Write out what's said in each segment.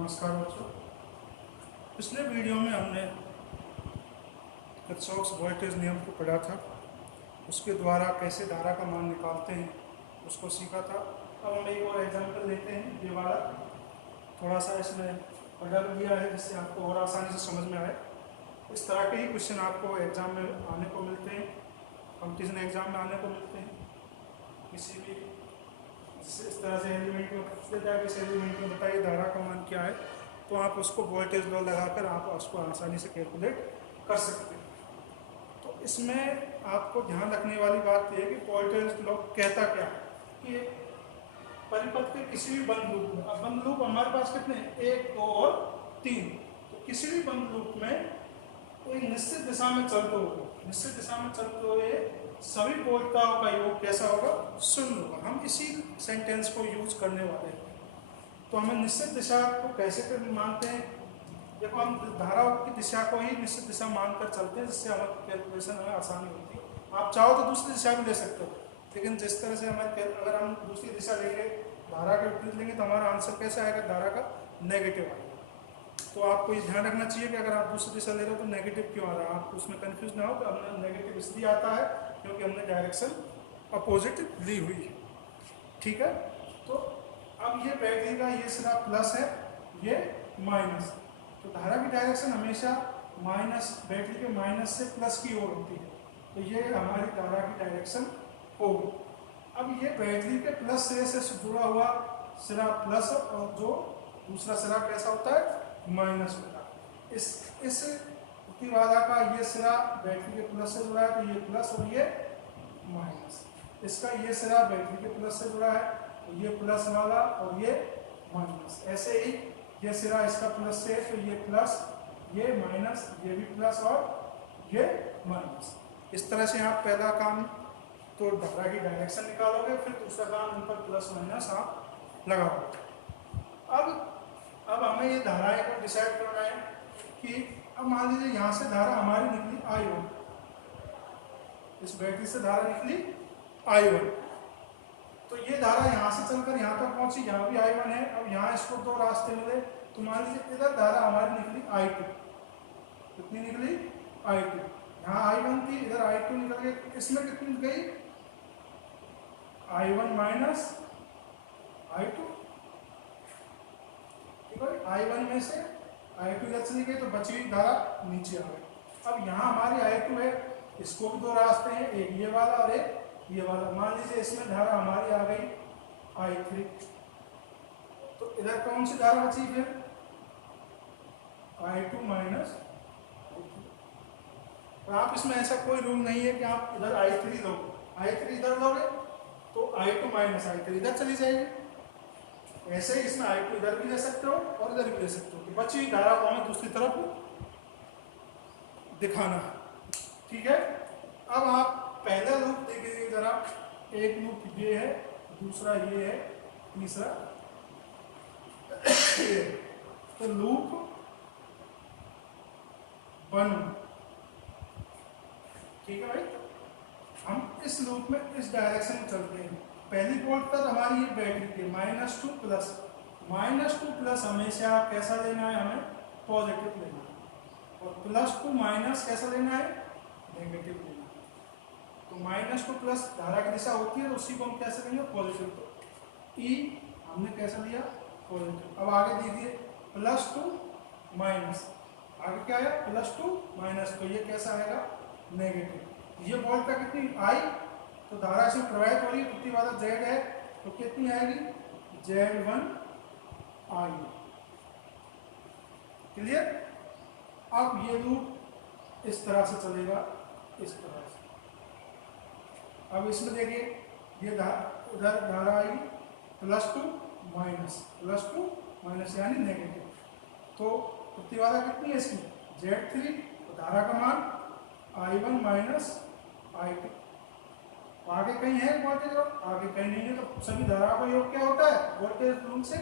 नमस्कार बच्चों। पिछले वीडियो में हमने किरचॉफ्स वोल्टेज नियम को पढ़ा था। उसके द्वारा कैसे धारा का मान निकालते हैं उसको सीखा था। अब हम एक और एग्जांपल लेते हैं। ये वाला थोड़ा सा इसमें पढ़ा दिया है जिससे आपको और आसानी से समझ में आए। इस तरह के ही क्वेश्चन आपको एग्जाम में आने को मिलते हैं, कॉम्पिटिशन एग्जाम में आने को मिलते हैं। किसी भी इस तरह से एलिमेंट में पूछ लेता है कि एलिमेंट में बताइए धारा का मान क्या है, तो आप उसको वोल्टेज लॉ लगाकर आप उसको आसानी से कैलकुलेट कर सकते हैं। तो इसमें आपको ध्यान रखने वाली बात यह है कि वोल्टेज लॉ कहता क्या है कि परिपथ के किसी भी बंद लूप में, अब बंद लूप हमारे पास कितने हैं, 1, 2 और 3। तो किसी भी बंद लूप में एक निश्चित दिशा में चलते हुए सभी वोल्टताओं का योग कैसा होगा, 0 होगा। हम इसी सेंटेंस को यूज करने वाले हैं। तो हमें निश्चित दिशा को कैसे मानते हैं, देखो हम धारा की दिशा को ही निश्चित दिशा मानकर चलते हैं, जिससे हमारी कैलकुलेशन हमें आसानी होती है। आप चाहो तो दूसरी दिशा भी ले सकते हो, लेकिन जिस तरह से हमारे अगर हम दूसरी दिशा लेंगे, धारा के विपरीत लेंगे, तो हमारा आंसर कैसा आएगा, धारा का नेगेटिव आएगा। तो आपको ये ध्यान रखना चाहिए कि अगर आप दूसरी दिशा ले रहे हो तो नेगेटिव क्यों आ रहा है, आप उसमें कंफ्यूज ना हो। तो हमने नेगेटिव इसलिए आता है क्योंकि हमने डायरेक्शन अपोजिट ली हुई है। ठीक है, तो अब ये बैटरी का ये सिरा प्लस है, ये माइनस। तो धारा की डायरेक्शन हमेशा माइनस, बैटरी के माइनस से प्लस की ओर होती है। तो ये हमारी धारा की डायरेक्शन होगी। अब ये बैटरी के प्लस सिरे से जुड़ा हुआ सिरा प्लस और जो दूसरा सिरा कैसा होता है, माइनस होता है। इस प्रतिबाधा का ये सिरा बैटरी के प्लस से जुड़ा है, तो ये प्लस और ये माइनस। इसका ये सिरा बैटरी के प्लस से जुड़ा है, तो ये प्लस वाला और ये माइनस। ऐसे ही ये सिरा इसका प्लस से, तो ये प्लस, ये माइनस, ये भी प्लस और ये माइनस। इस तरह से आप पहला काम तो धारा की डायरेक्शन निकालोगे, फिर दूसरा काम उन पर प्लस माइनस आप लगाओगे। अब हमें ये धाराएं को डिसाइड करना है कि अब मान लीजिए यहाँ से धारा हमारी निकली I1, इस बैटरी से धारा निकली I1, तो ये धारा यहाँ से चलकर यहाँ तक पहुंची, यहाँ भी I1 है। अब यहाँ इसको दो रास्ते मिले, तो मान लीजिए इधर धारा हमारी निकली I2, कितनी निकली I2, यहाँ I1 थी, इधर I2 निकल गई। इसमें कितनी गई, I1 माइनस I2। I1 में से I2 इधर चली गई, तो बची हुई धारा नीचे आ गई। अब यहाँ हमारी I2 है, इसको भी दो रास्ते हैं, एक ये वाला और एक ये वाला। मान लीजिए इसमें धारा हमारी आ गई I3, तो इधर कौन सी धारा बची फिर, I2 माइनस I3। आप इसमें ऐसा कोई रूल नहीं है कि आप इधर I3 लो, I3 इधर लोगे तो I2 माइनस I3 इधर चली जाएगी। ऐसे ही इसमें I2 इधर भी ले सकते हो और इधर भी ले सकते हो। तो बची हुई धारा को हमें दूसरी तरफ दिखाना है। ठीक है, अब आप पहला लूप देखिए जरा। एक लूप ये है, दूसरा ये है, तीसरा ये। तो लूप 1, ठीक है भाई, हम इस लूप में इस डायरेक्शन में चलते हैं। पहली पोर्ट पर हमारी ये बैटरी के -2 प्लस, -2 प्लस हमेशा कैसा लेना है, हमें पॉजिटिव लेना है, और +2 माइनस कैसा लेना है, नेगेटिव लेना है। तो -2 प्लस धारा की दिशा होती है, तो उसी को हम कैसे लेंगे, पॉजिटिव। तो ई हमने कैसा लिया, पॉजिटिव। अब आगे दीजिए +2 माइनस, आगे क्या है, +2 माइनस, तो ये कैसा आएगा, नेगेटिव। ये वोल्ट का कितनी आई, तो धारा से प्रवाहित हो रही है, प्रतिबाधा Z है, तो कितनी आएगी, Z1 I। क्लियर। अब ये लूप इस तरह से चलेगा, इस तरह से। अब इसमें देखिए ये उधर धारा आएगी +2 माइनस यानी नेगेटिव। तो प्रतिबाधा कितनी है इसकी, Z3, तो धारा का मान I1 माइनस I2। आगे कहीं है वोल्टेज, आगे कहीं नहीं है, तो सभी धाराओं का योग क्या होता है, वोल्टेज रूल से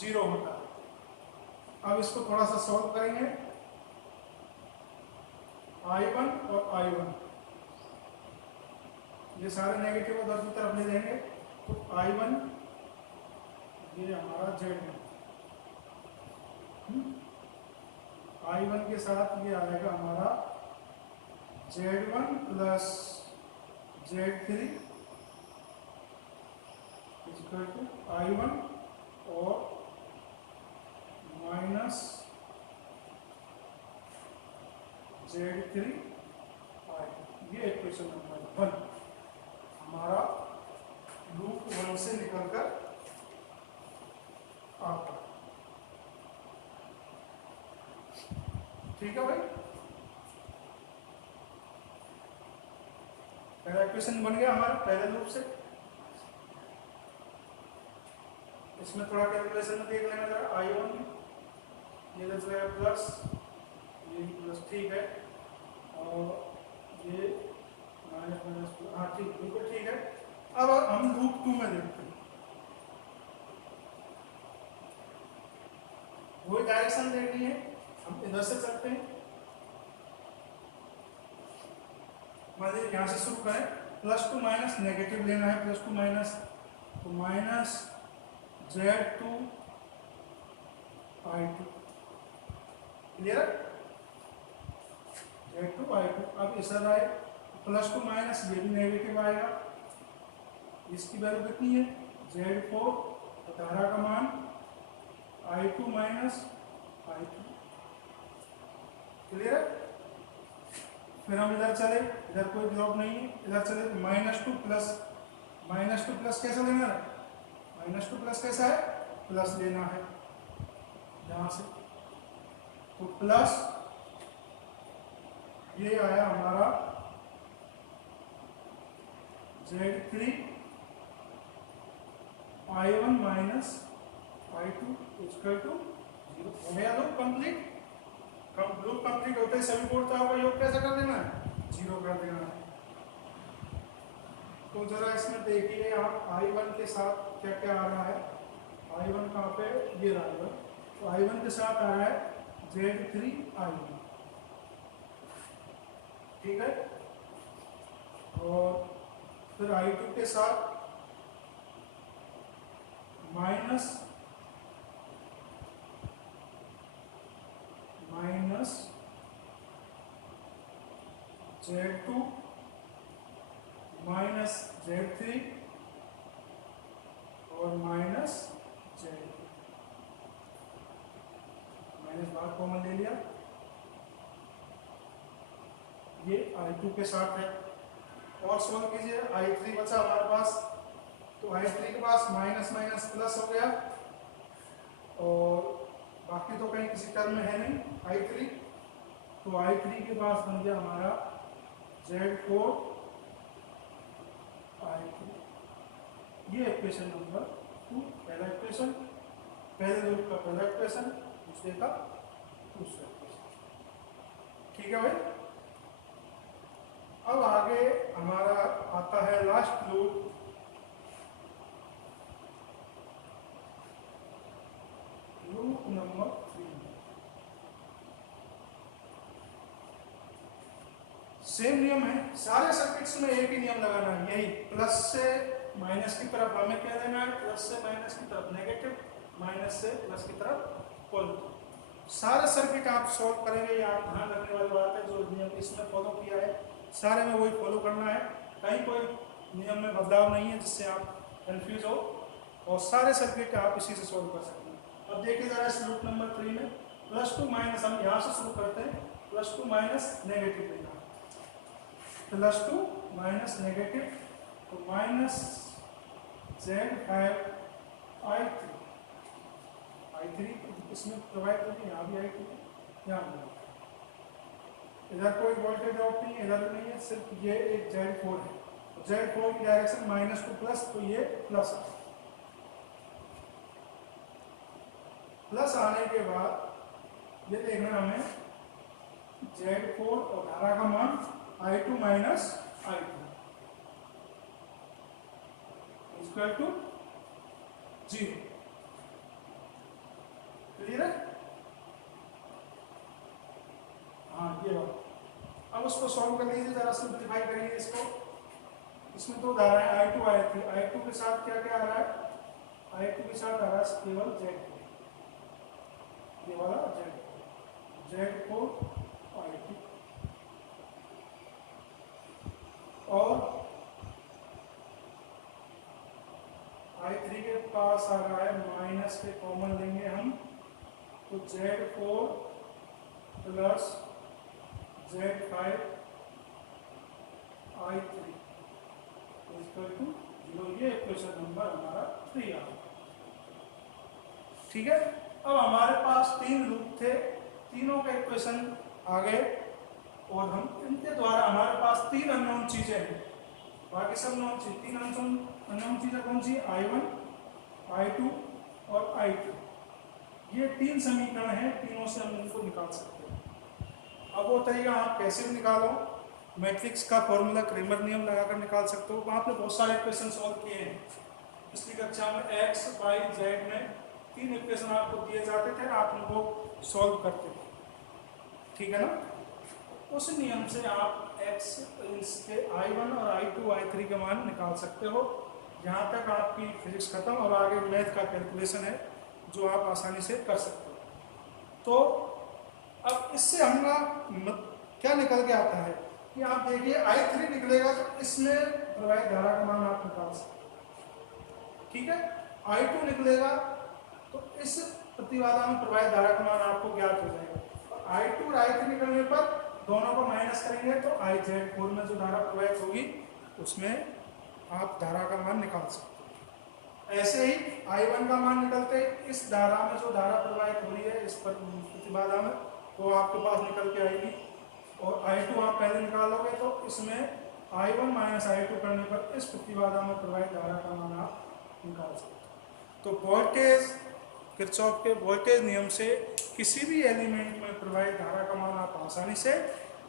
0 होता है। अब इसको थोड़ा सा सॉल्व करेंगे। I1 और I1 ये सारे नेगेटिव उधर की तरफ ले जाएंगे, तो I1 ये हमारा Z1, I1 के साथ ये आएगा हमारा Z1 plus Z3 equal to I1 और माइनस Z3 I2। ये इक्वेशन नंबर 1 हमारा लूप 1 से निकलकर आता। ठीक है भाई, पहला इक्वेशन बन गया हमारा पहले लूप से। इसमें थोड़ा कैलकुलेशन देख लेना जरा। I1 ये लग जाएगा प्लस, ये प्लस, ठीक है, और ये माइनस माइनस, हाँ ठीक, बिल्कुल ठीक है। अब हम लूप 2 में देखते हैं। वही डायरेक्शन देखनी है, हम इधर से चलते हैं। मान लीजिए यहाँ से शुरू करें, प्लस टू माइनस नेगेटिव लेना है, प्लस टू माइनस, तो माइनस Z2 I2, क्लियर है, Z2 I2। अब इधर आए प्लस टू माइनस, ये भी नेगेटिव आएगा, इसकी वैल्यू कितनी है Z4, धारा का मान I2 माइनस I2, क्लियर है। फिर हम इधर चले, इधर कोई ड्रॉप नहीं है, इधर चले तो -2 प्लस, -2 प्लस कैसा लेना है, -2 प्लस कैसा है, प्लस लेना है यहाँ से, तो प्लस ये आया हमारा Z3 I1 minus I2 equal to 0। हो गया लूप कंप्लीट। लूप कंप्लीट होते ही सभी बोर्ड का योग कैसे कर देना है, 0 कर देना है। तो जरा इसमें देखिए आप I1 के साथ क्या क्या आ रहा है। I1 कहाँ पे, ये रहा है, तो I1 के साथ आ रहा है Z3 I1, ठीक है, और फिर I2 के साथ माइनस Z2 माइनस Z3 और माइनस Z2, माइनस बाहर कॉमन ले लिया, ये I2 के साथ है। और सॉल्व कीजिए, I3 बचा हमारे पास, तो I3 के पास माइनस माइनस प्लस हो गया, और बाकी तो कहीं किसी टर्म में है नहीं I3, तो I3 के पास बन गया हमारा Z4 I2। ये इक्वेशन नंबर 2, पहला इक्वेशन, पहले लूप का पहला इक्वेशन, दूसरे का दूसरा इक्वेशन, ठीक है भाई। अब आगे हमारा आता है last loop, loop number 3। Same नियम है, सारे सर्किट्स में एक ही नियम लगाना है, यही प्लस से माइनस की तरफ हमें क्या देना है, प्लस से माइनस की तरफ नेगेटिव, माइनस से प्लस की तरफ पॉजिटिव। सारे सर्किट आप सॉल्व करेंगे, ये आप ध्यान रखने वाली बात है, जो नियम इसमें फॉलो किया है सारे में वही फॉलो करना है, कहीं कोई नियम में बदलाव नहीं है जिससे आप कंफ्यूज हो, और सारे सर्किट आप इसी से सॉल्व कर सकते हैं। अब देखिए जरा इस लूप नंबर 3 में प्लस टू माइनस, हम यहाँ से शुरू करते हैं, प्लस टू माइनस नेगेटिव लेना, प्लस टू माइनस नेगेटिव, तो माइनस Z5 I3 इसमें प्रोवाइड करते हैं, यहाँ भी I3, यहाँ भी, इधर कोई वोल्टेज ड्रॉप नहीं है, इधर भी नहीं है, सिर्फ ये एक Z4 है, तो Z4 की डायरेक्शन -2 प्लस, तो ये प्लस है। प्लस आने के बाद ये देखना हमें Z4 और धारा का मान I2 minus I2 equal to 0, clear है। हाँ ये बात, अब उसको सॉल्व कर लीजिए, जरा सिंप्लीफाई करिए इसको। इसमें तो धारा है I2 I3, I2 के साथ क्या क्या आ रहा है, I2 के साथ आ रहा है केवल Z2, ये वाला Z4 I2 और I3 के पास आ रहा है माइनस के कॉमन लेंगे हम, तो Z4 plus Z5 I3 equal to 0। ये इक्वेशन नंबर हमारा 3 आ गया। ठीक है, अब हमारे पास 3 लूप थे, तीनों के इक्वेशन आ गए और हम इनके द्वारा हमारे पास 3 अननोन चीजें हैं, बाकी सब नोन चीज। 3 अननोन चीजें कौन सी? I1, I2 और I2। ये 3 समीकरण हैं, तीनों से हम इनको निकाल सकते हैं। अब वो तरीका आप कैसे भी निकालो, मैट्रिक्स का फॉर्मूला क्रेमर नियम लगाकर निकाल सकते हो। आपने बहुत सारे इक्वेशन सॉल्व किए हैं पिछली कक्षा में, x, y, z में 3 इक्वेशन आपको दिए जाते थे, आप उनको सॉल्व करते थे, ठीक है ना। उस नियम से आप x इसके I1 और I2, I3 के मान निकाल सकते हो। यहाँ तक आपकी फिजिक्स खत्म, और आगे मैथ का कैलकुलेशन है जो आप आसानी से कर सकते हो। तो अब इससे हमारा क्या निकल के आता है कि आप देखिए I3 निकलेगा तो इसमें प्रवाहित धारा का मान आप निकाल सकते हो, ठीक है। I2 निकलेगा तो इस प्रतिबाधा में प्रवाहित धारा का मान आपको ज्ञात हो जाएगा। I2 और I3 निकलने पर दोनों को माइनस करेंगे तो I/Z4 में जो धारा प्रवाहित होगी उसमें आप धारा का मान निकाल सकते हो। ऐसे ही I1 का मान निकलते इस धारा में जो धारा प्रवाहित हो रही है इस पर प्रतिबाधा में, वो आपके पास निकल के आएगी। और I2 आप पहले निकालोगे तो इसमें I1 माइनस I2 करने पर इस प्रतिबाधा में प्रवाहित धारा का मान आप निकाल सकते हो। तो वोल्टेज, किरचॉफ के वोल्टेज नियम से किसी भी एलिमेंट में प्रवाहित धारा का मान आप आसानी से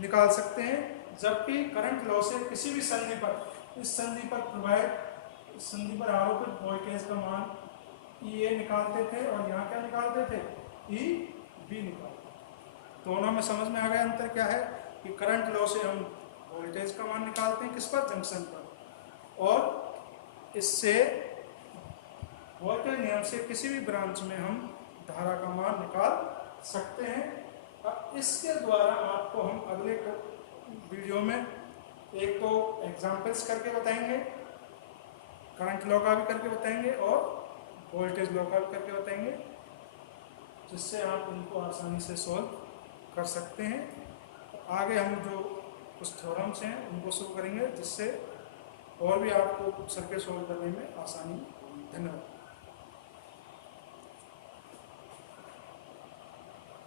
निकाल सकते हैं, जबकि करंट लॉ से किसी भी संधि पर, इस संधि पर प्रवाहित, इस संधि पर आरोपित वोल्टेज का मान EA निकालते थे और यहाँ क्या निकालते थे? EB निकालते थे। दोनों में समझ में आ गया अंतर क्या है कि करंट लॉ से हम वोल्टेज का मान निकालते हैं किस पर? जंक्शन पर, और इससे वोल्टेज नियम से किसी भी ब्रांच में हम धारा का मान निकाल सकते हैं। अब इसके द्वारा आपको हम अगले वीडियो में एक तो एग्जाम्पल्स करके बताएंगे, करंट लॉ का भी करके बताएंगे और वोल्टेज लॉ का भी करके बताएंगे, जिससे आप उनको आसानी से सॉल्व कर सकते हैं। आगे हम जो कुछ थ्योरम्स हैं उनको शुरू करेंगे, जिससे और भी आपको सर्किट सॉल्व करने में आसानी होगी। धन्यवाद।